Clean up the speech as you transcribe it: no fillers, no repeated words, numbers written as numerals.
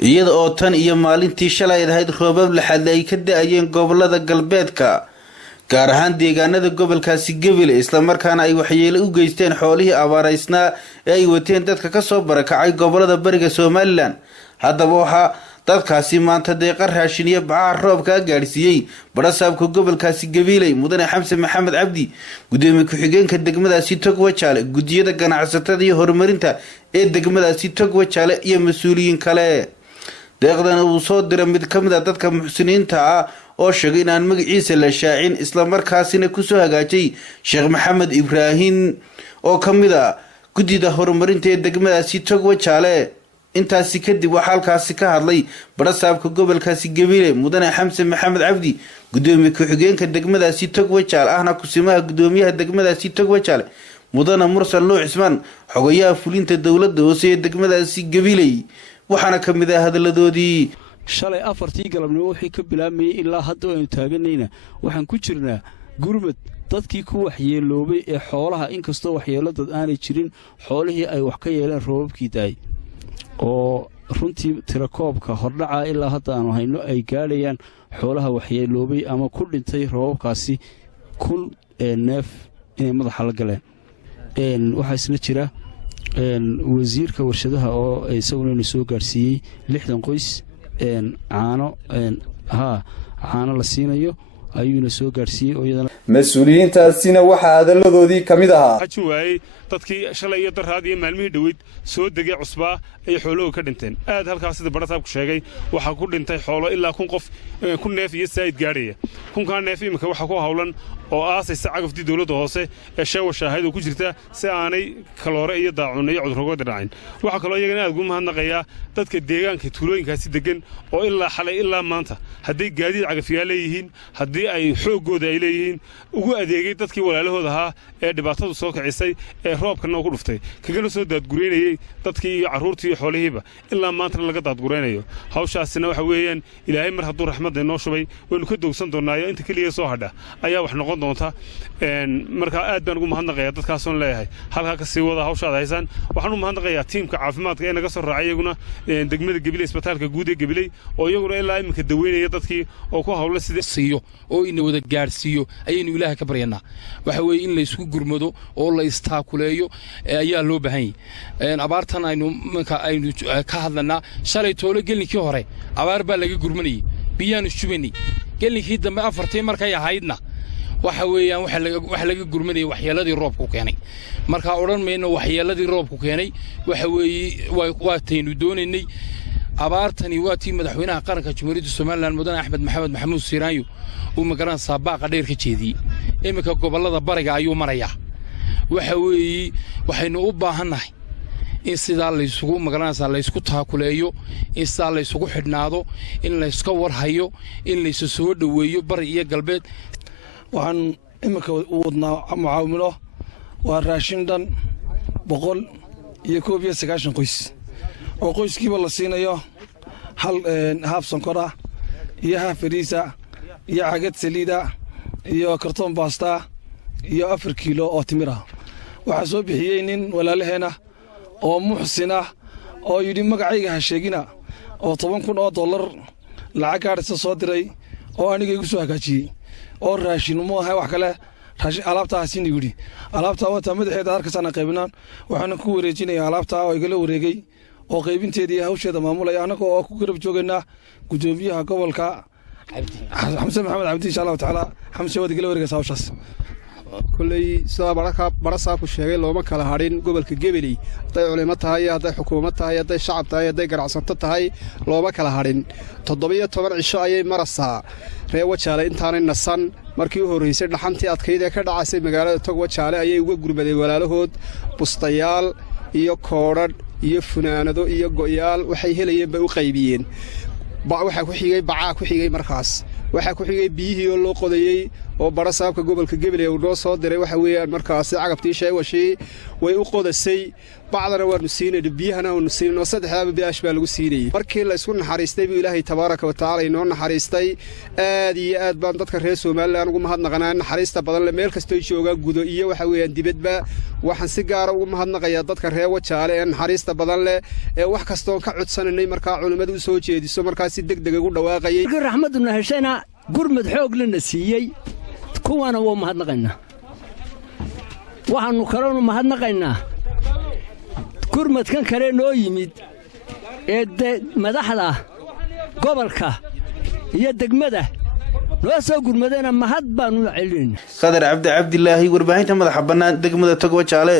iyada oo tan iyo maalintii shalay ahayd roobab laxad ay ka da'ayeen gobolada galbeedka gaar ahaan deegaanada gobolkaasi Gabiley isla markaana ay waxyeelo u geysteen xoolihii abaaraysnaa ee ay wateen dadka ka soo barakacay gobolada bariga Soomaaliland haddaba waxa dadkaasi maanta deeqa raashin iyo bacaha roobka gaarsiiyay barasaabka gobolkaasi Gabiley mudane Xamse Maxamed Cabdi gudoomiye ku-xigeenka degmadaasi Togwajaale gudiyada ganacsatada iyo horumarinta ee degmadaasi Togwajaale iyo mas'uuliyiin kale deeqdan uu soo diray mid ka mid ah dadka muxsiniinta ah oo sheegay in aan magaciisa la shaacin isla markaasina ku soo hagaajay Sheekh Maxamed Ibrahim oo ka mid ah gudida horumarinta ee degmadaasi Togwajaale intaasi kadib waxa halkaasi ka hadlay barasaabka gobolkaasi Gabiley mudane Xamse Maxamed Cabdi gudoomiye ku-xigeenka degmadaasi Togwajaale ahna kusimaha gudoomiyaha degmadaasi Togwajaale mudane Mursal Nuux Ismaan xogayaha fulinta dawladda hoose ee degmadaasi Gabiley waxaana ka mid ah hadaladoodii shalay afartii galabnimo wixii ka bilaabmayay ilaa hadda aynu taaganayna waxaan ku jirnaa gurmad dadkii ku waxyeeloobay ee xoolaha inkastoo waxyeelo dad aanay jirin xoolihii ay wax ka yeeleen roobabkii daay oo runtii tirakoobka hordhaca ilaa hadda aanu hayno ay gaadhayaan xoolaha waxyeeloobay ama ku dhintay roobabkaasi 1000 neef inay madaxa la galeen waxaa isna jira wasiirka warshadaha oo isaguna soo gaarsiiyay 60 qoys caano la siinayo ayuuna soo gaarsiiyay oo iyadana mas'uuliyiintaasina waxa hadaladoodii kamid ahaa waayay dadkii shalay iyo daraad iyo maalmihii dhaweyd soo degay cusbaa ay xooluhu ka dhinteen aad halkaas sida barasaabku sheegay waxa ku dhintay xoolo ilaa 1000 qof 1000 neef iyo saayid gaaraya 1000 neef imika waxa ku hawlan oo aasaysa cagaftii dawladda hoose ee shawashaahaydu ku jirta si aanay kaloore iyo daacun iyo cudurrooda dhacin waxa kale oo iyagana aad ugu mahadnaqayaa dadka deegaanka tuulooyinkaasi degan oo ilaa xalay ilaa maanta haddii gaadiid cagafyaal leeyihiin haddii ay xoogooda ay leeyihiin ugu adeegay dadkii walaalahooda ahaa ee dhibaatadu soo kicisay ee roobkana ku dhuftay kagana soo daadgureynayay dadkii iyo carruurtii iyo xoolihiiba ilaa maantana laga daadgureynayo hawshaasina waxa weeyaan ilaahay mar hadduu raxmadda inoo shubay waynu ka dogsan doonaayo inta keliya soo hadha ayaa wax noqon doonta markaa aad baan ugu mahadnaqayaa dadkaasoon leeyahay halkaa ka sii wada hawshaad haysaan waxaan u mahadnaqayaa tiimka caafimaadka ee naga soo raacay iyaguna degmada Gabiley isbitaalka guud ee Gabiley oo iyaguna ilaa iminka daweynaya dadkii oo ku hawla sida siiyo oo in wada gaarsiiyo ayaynu ilaahay ka baryanaa waxa weeye in la isku gurmado oo la istaakuleeyo ayaa loo baahan yahay abaartan aynu ka hadlanaa shalay toolo gelninkii hore abaar baa laga gurmanayay biyaanu shubanay gelninkii dambe afartii markay ahaydna waxa weeyaan waxa laga gurmanayay waxyeeladii roobku keenay marka oran meeyno waxyeeladii roobku keenay waxa weeye waa taynu doonaynay abaartani waa tii madaxweynaha qaranka Jamhuuriyadda Soomaaliland mudane Axmed Maxamed Maxamuud Siiraanyo uu magaran saabaaqa dheer ka jeediyay imika gobolada bariga ayuu marayaa waxa weeye waxaynu u baahanahay in sidaa la isugu magaranaysa la isku taakuleeyo in sidaa la isugu xidhnaado in la iska warhayo in la isu soo dhaweeyo bari iyo galbeed waxaan imika u wadnaa mucaawino waa raashin dhan 190 qoys oo qoyskiiba la siinayo haaf sonkora iyo haaf fariisa iyo cagad saliida iyo kartoon baasta iyo 4 kiilo oo timir ah waxa soo bixiyay nin walaalaheena oo muxsina oo yidhi magacayga ha sheegina oo $10,000 lacag gaaraysa soo diray oo aniga igu soo hagaajiyay oo raashin ma aha wax kale raashin alaabtaasi yidhi alaabta wata madaxeeda arkasana qaybinaan waxaan ku wareejinay alaabta oo igala wareegay oo qaybinteedii hawsheeda maamulay anaga oo ku garab joogana gudoomiyaha gobolka Xamse Maxamed Cabdi insha Allah taala Xamse wada igala wareegay hawshaas kulay sida barasaabku sheegay looma kala harin gobolka Gabiley haday culimo tahay haday xukuumad tahay haday shacab tahay haday ganacsato tahay looma kala harin 17 cisho ayay maraysaa Reewajaale intaanay nasan markii uu horeysay dhaxantii adkayd ee ka dhacaysay magaalada Togwajaale ayay uga gurmaday walaalahood bustayaal iyo koodhadh iyo funaanado iyo go'yaal waxay helayeen bay u qaybiyeen waxa ku xigay bacaa ku xigay markaas waxa ku xigay biyihii oo loo qodayay oo barasaabka gobolka Gabiley uu noo soo diray waxa weeyaan markaasi cagabtii sheewashii way u qodasay bacdana waanu siinay biyahana waanu siinay saddexdaaba bilaash baa lagu siinay markii la isku naxariistay buu Ilaahay tabaaraka wa tacaala inoo naxariistay aad iyo aad baan dadka reer Soomaaliland ugu mahadnaqanaa naxariista badan le meel kastoo jooga gudo iyo waxa weeyaan dibadba waxaan si gaar ah ugu mahadnaqayaa dadka reer Wajaale ee naxariista badan leh ee wax kastoo ka codsanay markaa culimadu u soo jeediso markaa si degdeg ugu dhawaaqayay raxmaduna heshana gurmad xoog lana siiyay kuwana waa mahadnaqaynaa waxaanu kaloo mahadnaqaynaa gurmadkan kale noo yimid ee madaxda gobolka iyo degmada noo soo gurmadayna mahad baanu celin Qadar Cabdi Cabdilaahi warbaahinta madaxa bannaan degmada Tog Wajaale.